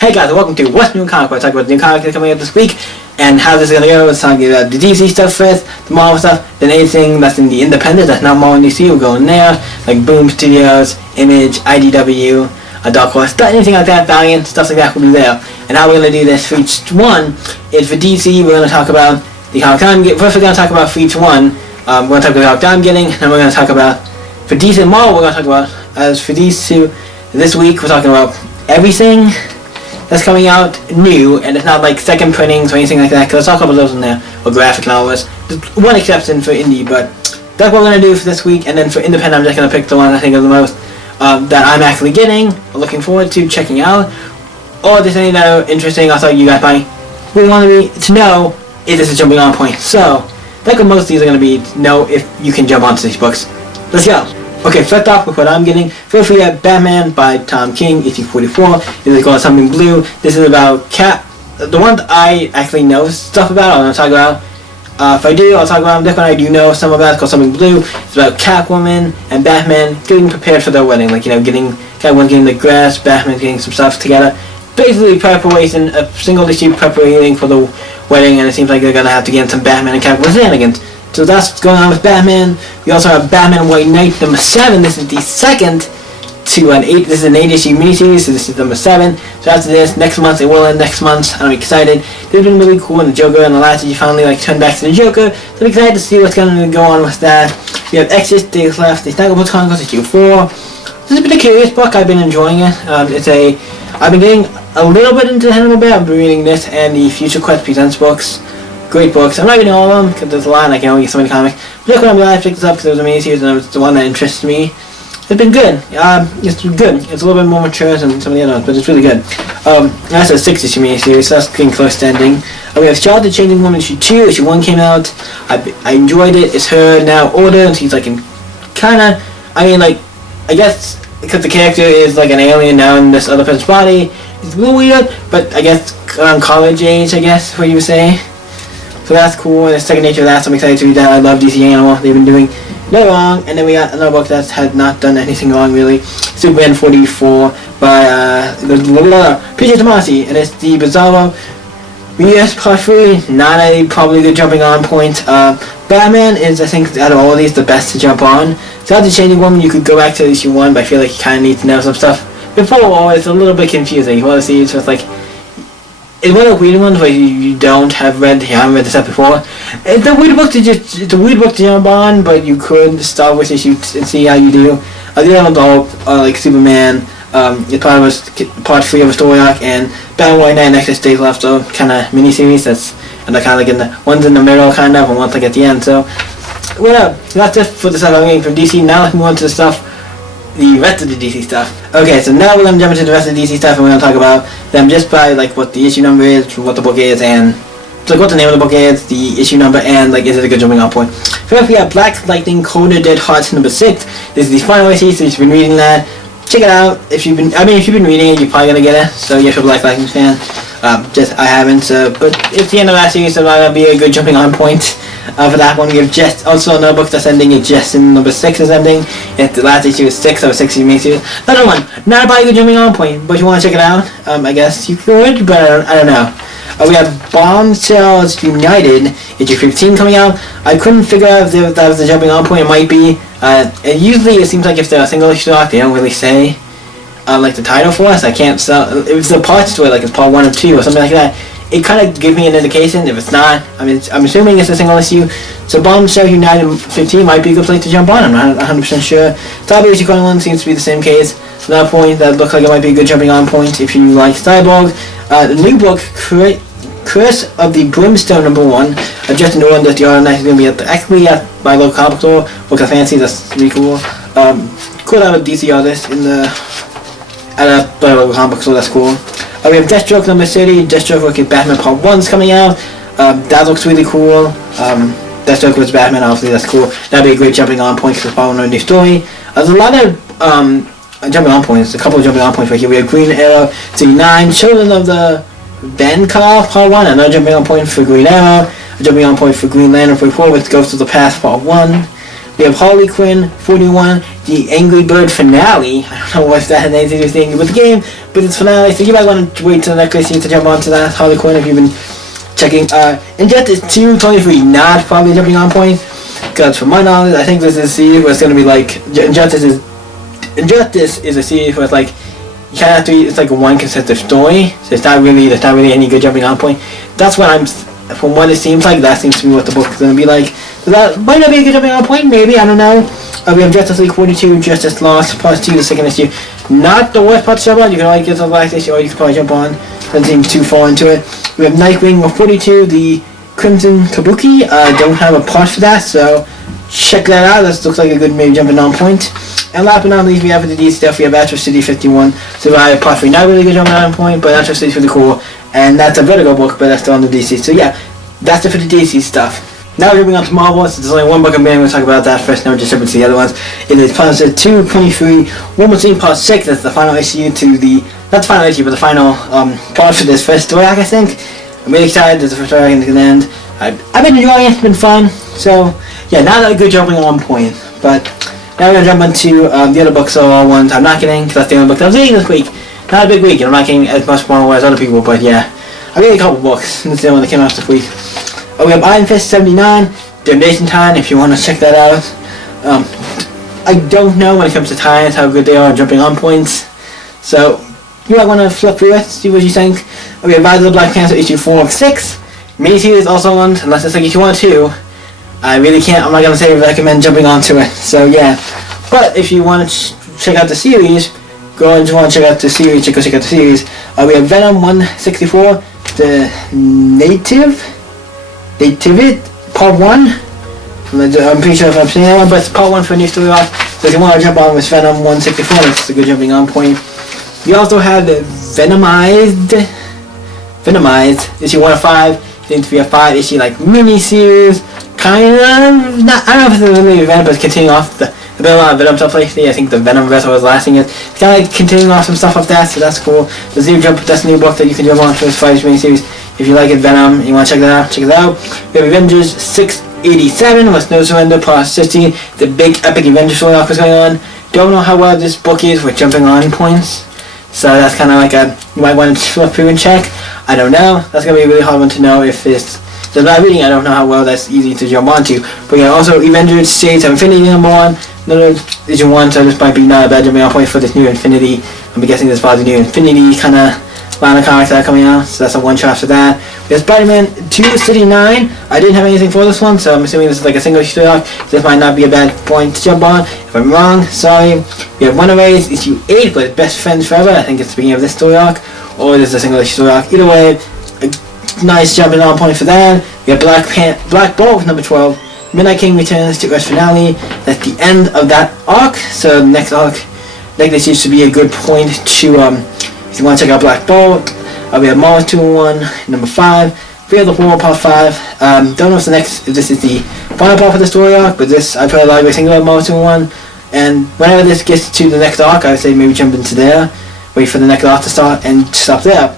Hey guys, welcome to What's New in Comic Book. Talk about the new comics that are coming out this week and how this is going to go. Let's talk about the DC stuff first, the Marvel stuff, then anything that's in the independent that's not Marvel and DC, we'll go in there, like Boom Studios, Image, IDW, Dark Horse, anything like that, Valiant, stuff like that will be there. And how we're going to do this for each one is for DC, we're going to talk about the comic I'm getting. First we're going to talk about for each one, we're going to talk about the comic I'm getting, and then we're going to talk about, for DC and Marvel, we're going to talk about, as for these two, this week we're talking about everything that's coming out new, and it's not like second printings or anything like that, because I'll talk about those in there, or graphic novels. There's one exception for indie, but that's what we're going to do for this week, and then for independent I'm just going to pick the one I think of the most, that I'm actually getting, or looking forward to checking out, or just any that are interesting. I thought you guys might really want to know if this is jumping on point. So, like what most of these are going to be, to know if you can jump onto these books. Let's go! Okay, first off with what I'm getting, feel free to Batman by Tom King, issue 44. This is called Something Blue. This is about Cat. The one that I actually know stuff about, I'm going to talk about. If I do, I'll talk about them. This one I do know some about. It's called Something Blue. It's about Catwoman and Batman getting prepared for their wedding. Like, you know, Catwoman getting the grass, Batman getting some stuff together. Basically, preparation, a single issue preparing for the wedding, and it seems like they're going to have to get into some Batman and Catwoman shenanigans. So that's what's going on with Batman. We also have Batman White Knight number 7. This is the second to an 8. This is an 8-issue miniseries, so this is number 7. So after this, next month, it will end next month. I'm excited. This has been really cool, and the Joker and the last issue finally turned back to the Joker. So I'm excited to see what's going to go on with that. We have Exodus Days Left, the Snaggle Chronicles issue 4. This has been a curious book. I've been enjoying it. I've been getting a little bit into Hannibal Bay. I've been reading this and the Future Quest Presents books. Great books. I'm not reading all of them because there's a lot and I can only get so many comics. But look, I'm glad I picked this up because it was a miniseries and it was the one that interested me. It's been good. It's good. It's a little bit more mature than some of the other ones, but it's really good. That's a 6-issue miniseries, so that's getting close to ending. We have Charlotte the Changing Woman issue 2. Issue 1 came out. I enjoyed it. It's her now older and she's like in kinda, I guess because the character is like an alien now in this other person's body. It's a little weird, but I guess around college age, I guess, what you would say. So that's cool, and it's second nature of that, so I'm excited to read that. I love DC Animal. They've been doing no wrong. And then we got another book that had not done anything wrong, really. Superman 44 by PJ Tomasi, and it's the Bizarro Yes, Part 3. Not a probably good jumping on point. Batman is, I think, out of all of these, the best to jump on. So after Changing Woman, you could go back to issue 1, but I feel like you kind of need to know some stuff before. It's a little bit confusing. You want to see, so it's like, it's one of the weird ones where you don't have read, you haven't read this up before. It's a weird book to jump on, but you could start with issue and see how you do. The other ones all are like Superman. It probably was part 3 of a story arc, and Batman White Knight and Exodus Days Left, so kind of miniseries. And they're kind of like in the one's in the middle, kind of, and one's like at the end. So, well, that's it for the stuff I'm getting from DC. Now let's move on to the rest of the DC stuff. Okay, so now we're going to jump into the rest of the DC stuff, and we're going to talk about them just by like what the issue number is, what the book is, and so, like what the name of the book is, the issue number, and like is it a good jumping off point. First we have Black Lightning Colder Dead Hearts number 6. This is the final issue, so if you've been reading that, check it out. If you've been reading it, you're probably gonna get it. So if you're a Black Lightning fan, I haven't. But it's the end of that series, so that'll be a good jumping on point for that one. We have just also another book that's ending. It's just in number 6 is ending. It's the last issue is 6 of 6 issue. Another one, not probably a good jumping on point, but if you want to check it out, I guess you could, but I don't know. We have Bombshells United, issue 15 coming out. I couldn't figure out if that was the jumping on point. It might be. And usually it seems like if they're a single issue arc, they don't really say like the title for us. I can't tell if it's the parts to it, like it's part 1 or 2 or something like that. It kind of gives me an indication. If it's not, I'm assuming it's a single issue. So Bombshells United 15 might be a good place to jump on. I'm not 100% sure. Cyborg issue 21 seems to be the same case. So that point, that looks like it might be a good jumping on point if you like Cyborg. The new book, Curse of the Brimstone number 1. Justin Nolan does the art, and that's going to be actually at my local comic store. Book of Fancy, that's really cool. Cool to have a DC artist at my local comic store, that's cool. We have Deathstroke number 30. Deathstroke Wicked Batman Part 1's coming out. That looks really cool. Deathstroke was Batman, obviously, that's cool. That'd be a great jumping on point for following a new story. There's a lot of jumping on points, a couple of jumping on points right here. We have Green Arrow 39, Children of the Vankar Part 1, another jumping on point for Green Arrow, a jumping on point for Green Lantern 44 with Ghost of the Past Part 1. We have Harley Quinn 41, the Angry Bird finale. I don't know what that has anything to do with the game, but it's finale, so you might want to wait till the next issue to jump onto that Harley Quinn if you've been checking. Injustice 223, not probably jumping on point, because from my knowledge, I think this is a series where it's going to be like, Injustice is a series where it's like, you kind of have to, it's like a one consistent story, so there's not really any good jumping on point. That's what from what it seems like, that seems to be what the book is going to be like. So that might not be a good jumping on point, maybe, I don't know. We have Justice League 42, Justice Lost, Part 2, the second issue. Not the worst part to jump on, you can only get to the last issue, or you can probably jump on, doesn't seem too far into it. We have Nightwing 42, the Crimson Kabuki. I don't have a part for that, so check that out. That looks like a good maybe jumping on point. And last but not least, we have the DC stuff. We have Astro City 51. Survive Part 3. Not really good jumping on point, but Astro City's really cool. And that's a Vertigo book, but that's still on the DC. So yeah, that's it for the DC stuff. Now we're moving on to Marvel. So there's only one book I'm going to talk about that first. Now we're just jumping to the other ones. It is Punisher 223. One More Scene Part 6. That's the final issue to the... Not the final issue, but the final part for this first story arc, I think. I'm really excited. There's the first story arc going to end. I've been enjoying it. It's been fun. So yeah, not a good jumping on point. But now we're going to jump into the other books, all ones I'm not getting, because that's the only book that I was reading this week. Not a big week, and I'm not getting as much Marvel as other people, but yeah. I'm getting a couple books. That's the only one that came out this week. We have Iron Fist 79, Donation Time, if you want to check that out. I don't know when it comes to times how good they are at jumping on points. So, you might want to flip through it, see what you think. We have Rise of the Black Panther issue 4 of 6. Miniseries also on, unless it's like issue 1 or 2. I really can't, I'm not going to say recommend jumping onto it. So yeah. But if you want to check out the series, go and want to check out the series, check out the series. We have Venom 164, the Native Part 1. I'm pretty sure if I'm saying that one, but it's Part 1 for a new story arc. So if you want to jump on with Venom 164, it's a good jumping on point. You also have Venomized issue 1 of 5. Seems to be a 5-issue like mini-series. Kind of, not, I don't know if it's really Venom, but it's continuing off the... There's been a lot of Venom stuff lately. I think the Venom vessel was lasting it. It's kind of like continuing off some stuff of that, so that's cool. The Zero Jump, that's a new book that you can jump on for this 5-issue miniseries. If you like it, Venom, you want to check that out, check it out. We have Avengers 687 with No Surrender Part 60. The big epic Avengers story arc was going on. Don't know how well this book is with jumping on points. So that's kind of like a, you might want to flip through and check. I don't know. That's going to be a really hard one to know if it's... So by reading, I don't know how well that's easy to jump onto. But yeah, also Avengers Shades of Infinity #1. Another issue 1, so this might be not a bad jumping on point for this new Infinity. I'm guessing this is probably the new Infinity kind of line of comics that are coming out. So that's a one-shot for that. We have Spider-Man 2 City 9. I didn't have anything for this one, so I'm assuming this is like a single issue arc. This might not be a bad point to jump on. If I'm wrong, sorry. We have Runaways issue 8, but Best Friends Forever. I think it's the beginning of this story arc. Or this is a single issue story arc. Either way, nice jumping on point for that. We have Black Bolt number 12. Midnight King returns to Earth finale. That's the end of that arc. So the next arc, I think this used to be a good point to if you want to check out Black Bolt. We have Mars 2-in-1 number 5. Fear the War Part 5. Don't know if this is the final part for the story arc, but this I've heard a lot of things about Mars 2-in-1. And whenever this gets to the next arc, I would say maybe jump into there, wait for the next arc to start, and stop there.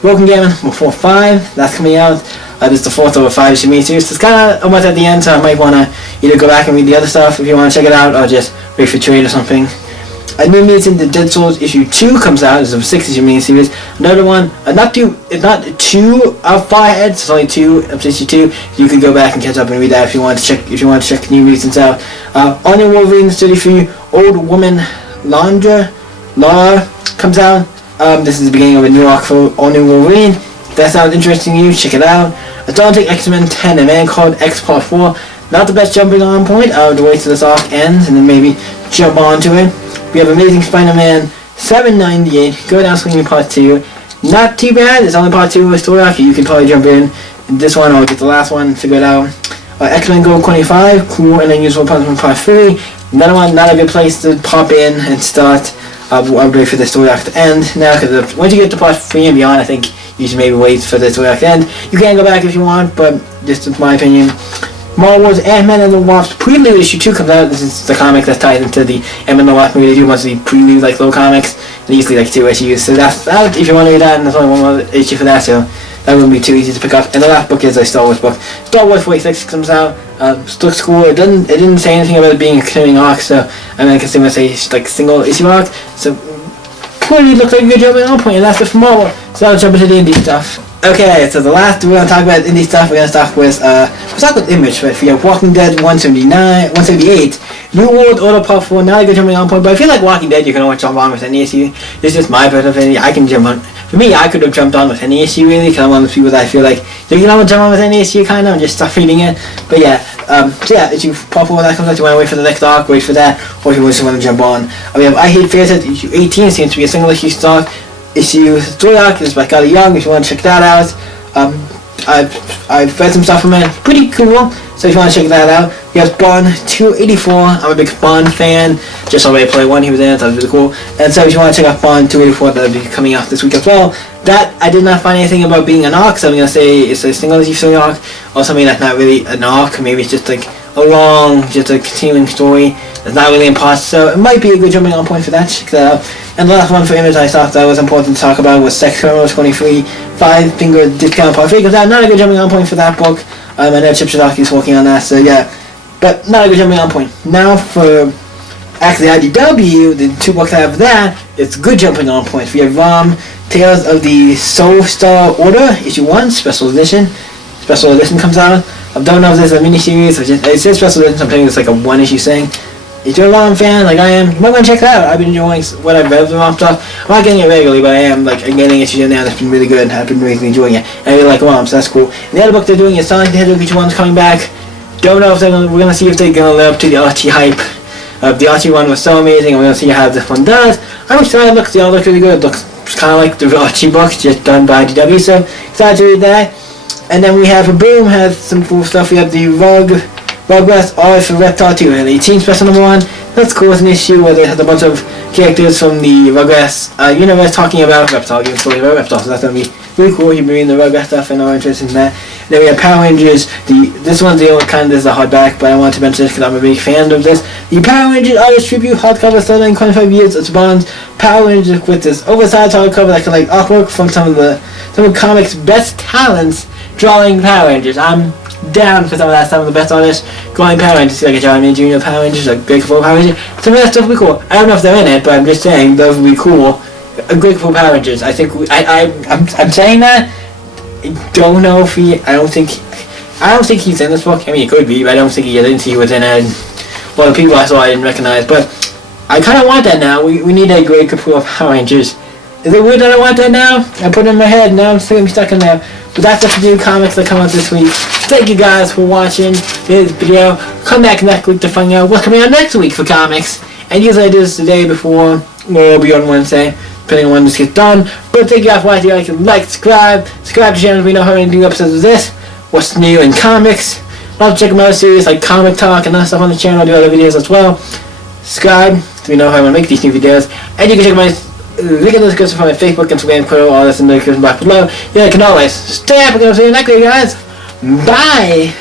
Broken Gammon 4-5, that's coming out. This is the 4th of a 5-issue miniseries. It's kind of almost at the end, so I might want to either go back and read the other stuff if you want to check it out, or just wait for trade or something. A New Mutant in Dead Souls issue 2 comes out. It's a 6-issue miniseries. Another one, it's not 2 of 5 heads, it's only 2 of issue 2. You can go back and catch up and read that if you want to check New Mutants out. On Your Wolverine 33, Old Woman Lara comes out. This is the beginning of a new arc for All New Wolverine. If that sounds interesting to you, check it out. Daunting X-Men 10, A Man Called X Part 4. Not the best jumping on point. I would wait till this arc ends and then maybe jump onto it. We have Amazing Spider-Man 798, Go Down Swinging Part 2. Not too bad. It's only Part 2 of a story arc. You can probably jump in this one or get the last one, figure it out. X-Men Go 25, Cool and Unusual Punishment Part 3. Another one, not a good place to pop in and start. I'll wait for the story arc to end now, because once you get to Part 3 and beyond, I think you should maybe wait for the story arc to end. You can go back if you want, but just in my opinion. Marvel's Ant-Man and the Wasp Prelude issue 2 comes out. This is the comic that's tied into the Ant-Man and the Wasp movie. They do mostly prelude like little comics, and usually like 2 issues. So that's out if you want to read that, and there's only one more issue for that, so that wouldn't be too easy to pick up. And the last book is a Star Wars book. Star Wars 46 comes out. Looks cool. It didn't say anything about it being a continuing arc, so I mean I can say it's like single issue arc. So probably looks like a good jumping on point, and that's it for Marvel. So I'll jump into the indie stuff. Okay, so the last we're gonna talk about indie stuff. We're gonna start with Image, but we have Walking Dead 178, New World Order Part 4, not a good jumping on point, but I feel like Walking Dead you can always jump on with any issue. It's just my bit of it. I can jump on. For me, I could have jumped on with any issue really, because I'm one of those people that I feel like you can almost jump on with any issue kind of and just start reading it. But yeah, issue Part 4 that comes out, you want to wait for the next arc, wait for that, or if you just want to jump on. We have I Hate Fears, issue 18 seems to be a single issue stock. Issue story arc is by Scotty Young, if you want to check that out. I've read some stuff from it, pretty cool, so if you want to check that out. We have Bond 284, I'm a big Bond fan, just saw Ready Player One, he was in it, that was really cool. And so if you want to check out Bond 284, that'll be coming out this week as well. That, I did not find anything about being an arc, so I'm going to say it's a single issue story arc, or something that's not really an arc, maybe it's just like a long, just a continuing story that's not really important, so it might be a good jumping on point for that, check that out. And the last one for Image I thought that was important to talk about was Sex Criminals 23, 5-finger discount part 3, because that's not a good jumping on point for that book. I know Chip Zdarsky is working on that, so yeah, but not a good jumping on point. Now for actually IDW, the two books I have that, it's good jumping on point. We have Tales of the Soul Star Order, issue 1, special edition. Special edition comes out. I don't know if this is a miniseries or just, it says special edition, so I'm thinking it's like a one issue thing. If you're a Rom fan like I am, you might want to check it out. I've been enjoying what I've read of the Rom stuff. I'm not getting it regularly, but I am getting issues in there that's been really good. I've been really enjoying it. And I really like Rom, so that's cool. And the other book they're doing is Sonic the Hedgehog issue 1's coming back. Don't know if we're gonna see if they're gonna live up to the Archie hype. The Archie one was so amazing, and we're gonna see how this one does. I'm excited. They all look really good. It looks kind of like the Archie books, just done by IDW. So excited to read that. And then we have Boom has some cool stuff. We have the Rugrats Art for Reptar 2 and 18 special number 1. That's cool. It's an issue where they have a bunch of characters from the Rugrats universe talking about Reptar, giving stories about Reptar. So that's gonna be really cool. You've been reading the Rugrats stuff and are interested in that. And then we have Power Rangers. This one's the only kind that's a hardback, but I wanted to mention this because I'm a big fan of this. The Power Rangers Artist Tribute hardcover celebrating 25 years of Spawn's Power Rangers with this oversized hardcover that can artwork from some of comics' best talents drawing Power Rangers. I'm down for some of that stuff. The best artists drawing Power Rangers, like a Johnny Jr. Power Rangers, like Great Power Rangers. Some of that stuff would be cool. I don't know if they're in it, but I'm just saying those would be cool. Great Power Rangers. I think I'm saying that. I don't know if I don't think he's in this book. I mean, he could be, but I don't think he is. I didn't see he was in it. Well, the people I saw I didn't recognize, but I kind of want that now. We need a Great Power Rangers. Is it weird that I want that now? I put it in my head, now I'm still gonna be stuck in there. But that's it for new comics that come out this week. Thank you guys for watching this video. Come back next week to find out what's coming out next week for comics. And usually I do this the day before, or it'll be on Wednesday, depending on when this gets done. But thank you guys for watching. Subscribe to the channel so we know how many new episodes of this, what's new in comics. Also check out other series like Comic Talk and other stuff on the channel. I do other videos as well. Subscribe so we know how I'm gonna make these new videos. And you can check my link in the description for my Facebook, Instagram, Twitter, all this in the description box below. Yeah, you can always stay up and I'll see you next week, guys. Bye!